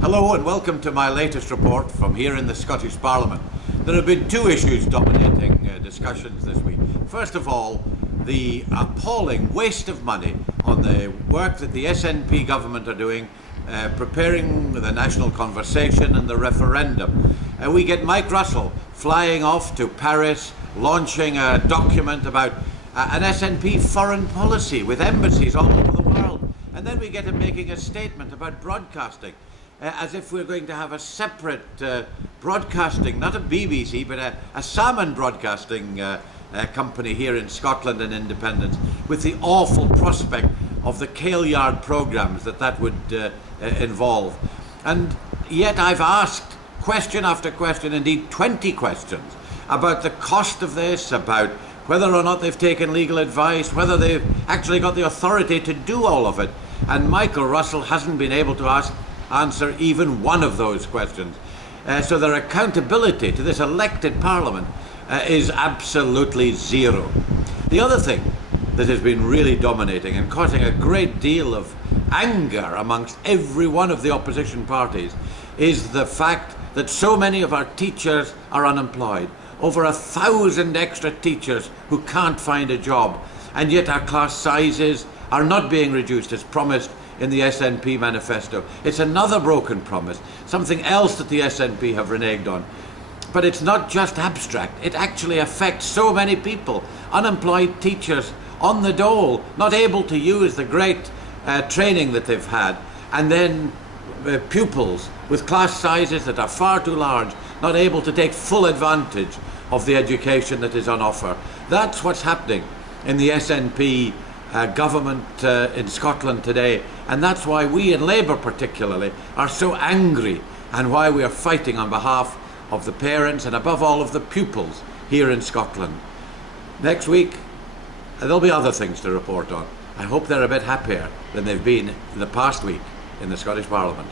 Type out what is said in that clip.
Hello and welcome to my latest report from here in the Scottish Parliament. There have been two issues dominating discussions this week. First of all, the appalling waste of money on the work that the SNP government are doing preparing the national conversation and the referendum. We get Mike Russell flying off to Paris, launching a document about an SNP foreign policy with embassies all over the world. And then we get him making a statement about broadcasting, as if we're going to have a separate broadcasting, not a BBC, but a salmon broadcasting company here in Scotland and independence, with the awful prospect of the Kailyard programmes that would involve. And yet I've asked question after question, indeed 20 questions, about the cost of this, about whether or not they've taken legal advice, whether they've actually got the authority to do all of it. And Michael Russell hasn't been able to answer even one of those questions. So their accountability to this elected Parliament is absolutely zero. The other thing that has been really dominating and causing a great deal of anger amongst every one of the opposition parties is the fact that so many of our teachers are unemployed. Over 1,000 extra teachers who can't find a job, and yet our class sizes are not being reduced as promised in the SNP manifesto. It's another broken promise, something else that the SNP have reneged on. But it's not just abstract, it actually affects so many people. Unemployed teachers on the dole, not able to use the great training that they've had, and then pupils with class sizes that are far too large, not able to take full advantage of the education that is on offer. That's what's happening in the SNP government in Scotland today, and that's why we in Labour particularly are so angry, and why we are fighting on behalf of the parents and above all of the pupils here in Scotland. Next week there'll be other things to report on. I hope they're a bit happier than they've been in the past week in the Scottish Parliament.